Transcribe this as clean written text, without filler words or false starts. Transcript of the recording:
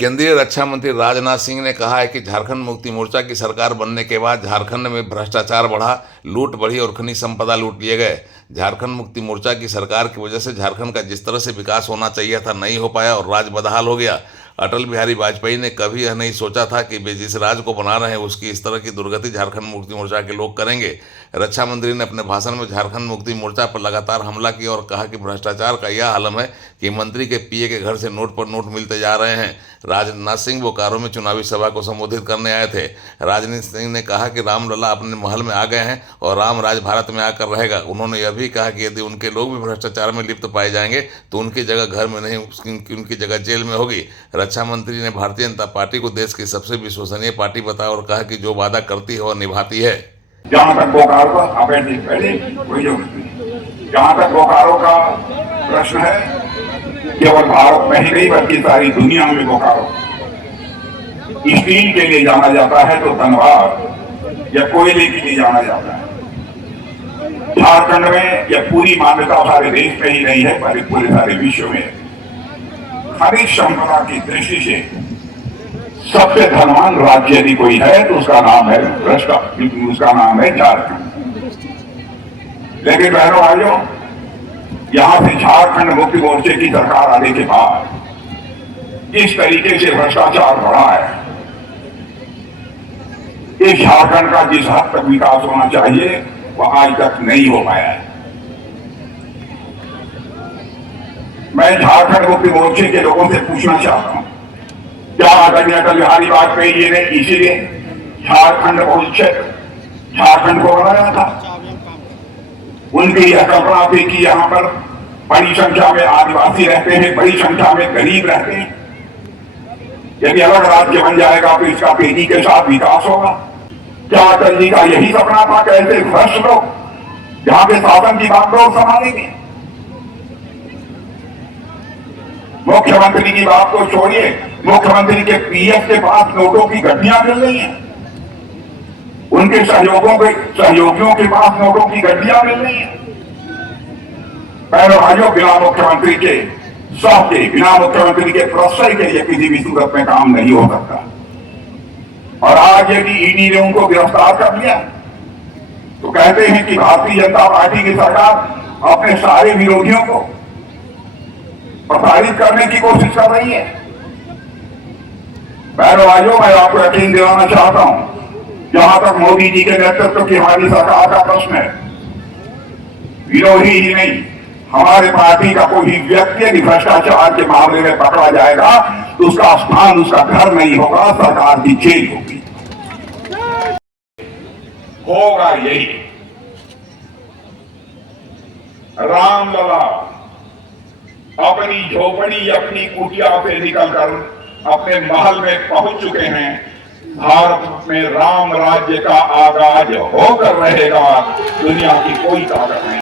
केंद्रीय रक्षा मंत्री राजनाथ सिंह ने कहा है कि झारखंड मुक्ति मोर्चा की सरकार बनने के बाद झारखंड में भ्रष्टाचार बढ़ा, लूट बढ़ी और खनिज संपदा लूट लिए गए। झारखंड मुक्ति मोर्चा की सरकार की वजह से झारखंड का जिस तरह से विकास होना चाहिए था नहीं हो पाया और राज बदहाल हो गया। अटल बिहारी वाजपेयी ने कभी यह नहीं सोचा था कि वे जिस राज को बना रहे हैं उसकी इस तरह की दुर्गति झारखंड मुक्ति मोर्चा के लोग करेंगे। रक्षा मंत्री ने अपने भाषण में झारखंड मुक्ति मोर्चा पर लगातार हमला किया और कहा कि भ्रष्टाचार का यह आलम है कि मंत्री के पीए के घर से नोट पर नोट मिलते जा रहे हैं। राजनाथ सिंह बोकारो में चुनावी सभा को संबोधित करने आए थे। राजनाथ सिंह ने कहा कि रामलला अपने महल में आ गए हैं और राम राज भारत में आकर रहेगा। उन्होंने यह भी कहा कि यदि उनके लोग भी भ्रष्टाचार में लिप्त पाए जाएंगे तो उनकी जगह घर में नहीं, उनकी जगह जेल में होगी। रक्षा मंत्री ने भारतीय जनता पार्टी को देश की सबसे विश्वसनीय पार्टी बताया और कहा कि जो वादा करती है वह निभाती है। जहां तक बोकारो का जहां तक बोकारो का प्रश्न है, केवल भारत में ही नहीं बल्कि सारी दुनिया में बोकारो स्टील के लिए जाना जाता है तो धनबाद या कोयले के लिए जाना जाता है। झारखंड में यह पूरी मान्यता सारे देश में ही नहीं है बल्कि पूरे सारे विश्व में। खनिज संपदा की दृष्टि से सबसे धनवान राज्य यदि कोई है तो उसका नाम है उसका नाम है झारखंड। लेकिन बहनों भाइयों, यहां से झारखंड मुक्ति मोर्चे की सरकार आने के बाद इस तरीके से भ्रष्टाचार बढ़ा है, इस झारखंड का जिस हद तक विकास होना चाहिए वह आज तक नहीं हो पाया है। मैं झारखंड मुक्ति मोर्चे के लोगों से पूछना चाहता हूं, क्या अटल बिहारी वाजपेयी जी ने इसीलिए झारखंड झारखंड को बनाया था? उनकी यह कल्पना थी कि यहां पर बड़ी संख्या में आदिवासी रहते हैं, बड़ी संख्या में गरीब रहते हैं, यदि अलग राज्य बन जाएगा तो इसका तेजी के साथ विकास होगा। क्या अटल जी का यही सपना था कि ऐसे भ्रष्ट लोग जहां के शासन की बागडोर संभालेंगे? मुख्यमंत्री की बात को छोड़िए, मुख्यमंत्री के पीएफ के पास नोटों की गड्डियां मिल रही हैं, उनके सहयोगियों के पास नोटों की गड्डियां मिल रही हैं। भाइयों, बिना मुख्यमंत्री के बिना मुख्यमंत्री के प्रोत्साहन के लिए किसी भी सूरत में काम नहीं हो सकता। और आज यदि ईडी ने उनको गिरफ्तार कर लिया तो कहते हैं कि भारतीय जनता पार्टी की सरकार अपने सारे विरोधियों को प्रताड़ित करने की कोशिश कर रही है। भाइयों, मैं आपको यकीन दिलाना चाहता हूं, जहां तक मोदी जी के नेतृत्व की हमारी सरकार का प्रश्न है, विरोधी ही नहीं, हमारे पार्टी का कोई व्यक्ति यदि भ्रष्टाचार के मामले में पकड़ा जाएगा तो उसका स्थान उसका घर नहीं होगा, सरकार की जेल होगी। होगा यही। रामलला अपनी झोपड़ी अपनी कुटिया से निकलकर अपने महल में पहुंच चुके हैं। भारत में राम राज्य का आगाज होकर रहेगा, दुनिया की कोई ताकत नहीं।